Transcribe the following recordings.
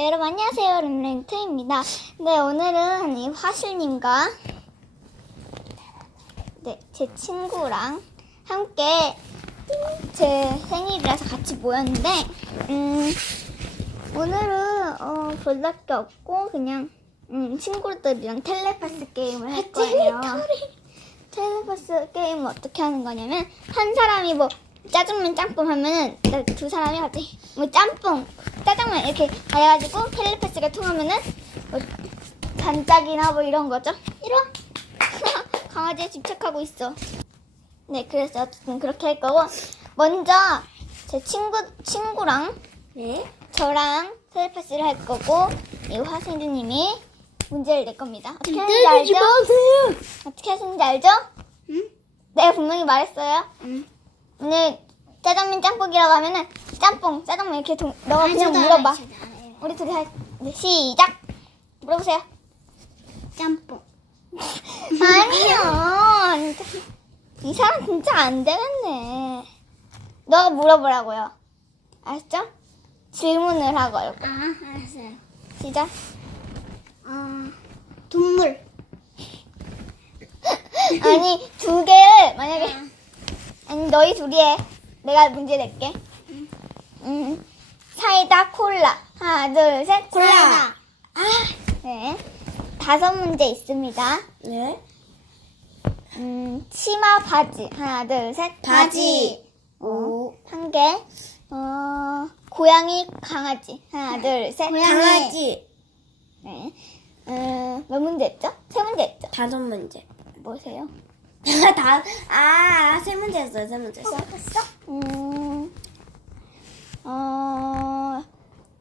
네, 여러분 안녕하세요 룬렌트입니다. 네 오늘은 이 화실님과 네, 제 친구랑 함께 제 생일이라서 같이 모였는데 음, 오늘은 어, 별다게 없고 그냥 음, 친구들이랑 텔레파스 게임을 할 거예요. 텔레파스 게임은 어떻게 하는 거냐면 한 사람이 뭐 짜장면 짬뽕 하면은 두 사람이 갑자기 뭐 짬뽕 짜장면 이렇게 해가지고 텔레파스가 통하면은 뭐 반짝이나 뭐 이런 거죠. 이리 와. 강아지에 집착하고 있어. 네, 그래서 어쨌든 그렇게 할 거고 먼저 제 친구 친구랑 네. 저랑 텔레파스를 할 거고 이 화생주님이 문제를 낼 겁니다. 어떻게 하는지 알죠? 어떻게 하시는지 알죠? 응? 내가 분명히 말했어요. 응. 오늘 짜장면 짬뽕이라고 하면은 짬뽕, 짜장면 이렇게 동, 너가 그냥 물어봐. 우리 둘이 할 네, 시작. 물어보세요. 짬뽕. 아니요. 이 사람 진짜 안 되겠네. 너가 물어보라고요. 알았죠? 질문을 하고요. 아, 알았어요. 시작. 어, 동물. 아니 두 개를 만약에 아니 너희 둘이 해. 내가 문제 낼게. 음. 사이다 콜라. 하나 둘 셋. 콜라. 아, 네. 다섯 문제 있습니다. 네. 음, 치마 바지. 하나 둘 셋. 바지. 오. 한 개. 어, 고양이 강아지. 하나 둘 셋. 강아지. 네. 음, 몇 문제 했죠? 세 문제 했죠? 다섯 문제. 뭐세요? 다, 아, 세 문제 했어요, 세 문제 했어. 음, 어,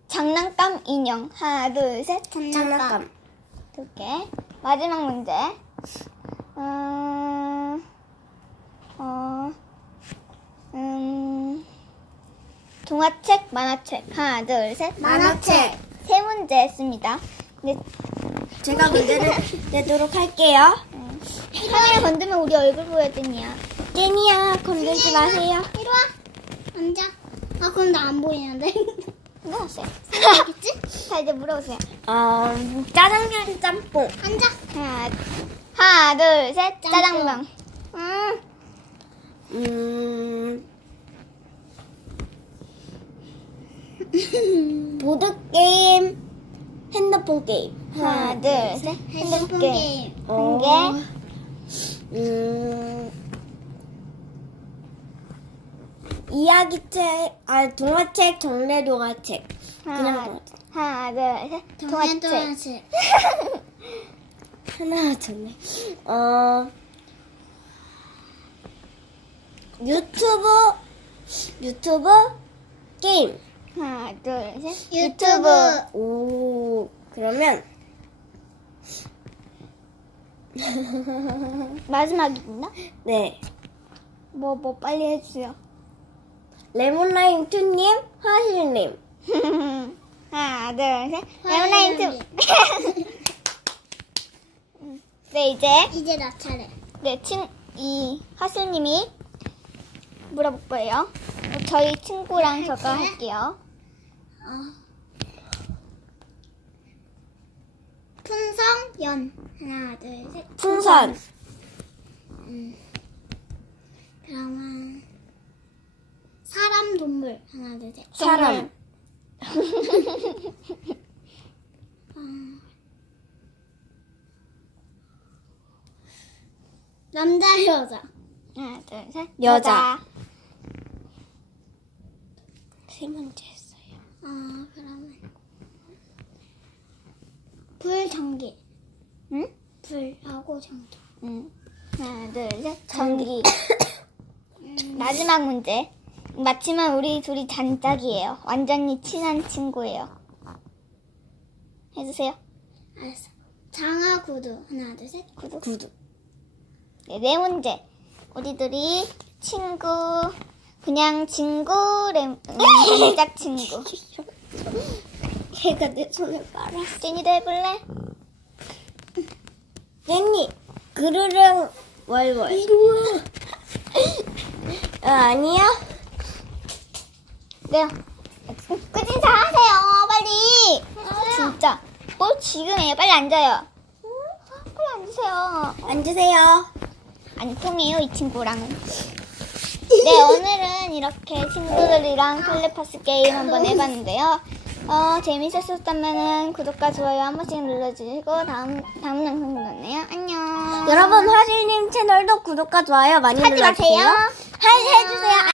장난감 인형. 하나, 둘, 셋. 장난감. 두 개. 마지막 문제. 어, 어, 음, 동화책, 만화책. 하나, 둘, 셋. 만화책. 세 문제 했습니다. 근데 제가 문제를 내도록 할게요. 카메라 건드면 우리 얼굴 보여주냐. 제니야, 건들지 마세요. 이리 와. 앉아. 아, 그럼 나 안 보이는데. 물어보세요. 알겠지? 자, 이제 물어보세요. 어, 짜장면 짬뽕. 앉아. 하나, 하나, 둘, 셋. 짬뽕. 짜장면. 음, 음. 보드게임, 핸드폰 게임. 하나, 둘, 셋. 핸드폰 게임. 한 개. 음. 이야기책, 아, 동화책, 정례 동화책. 그냥 하나, 동화책. 하나, 둘, 셋. 동화책. 하나, 정례. 어, 유튜브, 유튜브 게임. 하나, 둘, 셋. 유튜브. 오, 그러면 마지막 있나? 네. 뭐, 뭐, 빨리 해주세요. 레몬라임 투님, 하실님. 하나, 둘, 셋. 레몬라이트. 네, 이제. 이제 나 차례. 네, 친, 이 하슬님이 물어볼 거예요. 저희 친구랑 저가 할게요. 풍선, 연. 하나, 둘, 셋. 풍선. 음. 그러면 사람, 동물. 하나, 둘, 셋. 사람. 남자, 여자. 하나, 둘, 셋. 여자. 세 문제 했어요. 어, 그러면. 불, 전기. 응? 불하고 전기. 응. 하나, 둘, 셋. 전기. 마지막 문제. 마치면 우리 둘이 단짝이에요. 완전히 친한 친구예요. 해주세요. 알았어. 장화, 구두. 하나, 둘, 셋. 구두. 구두. 네, 네 문제. 우리들이 친구, 그냥 친구래, 음, 단짝 친구. 걔가 내 손을 빨았어. 제니도 해볼래? 제니, 그르릉 월월. 이리와. 아, 아니야? 네. 끝인사 하세요, 빨리. 진짜. 뭐 지금이에요. 빨리 앉아요. 음, 빨리 앉으세요. 앉으세요. 안 통해요 이 친구랑은. 네 오늘은 이렇게 친구들이랑 텔레파스 게임 한번 해봤는데요. 어 재밌었었다면은 구독과 좋아요 한 번씩 눌러주시고 다음 다음 영상 보겠네요. 안녕. 여러분 화실님 채널도 구독과 좋아요 많이 하지 눌러주세요. 마세요. 할 해주세요.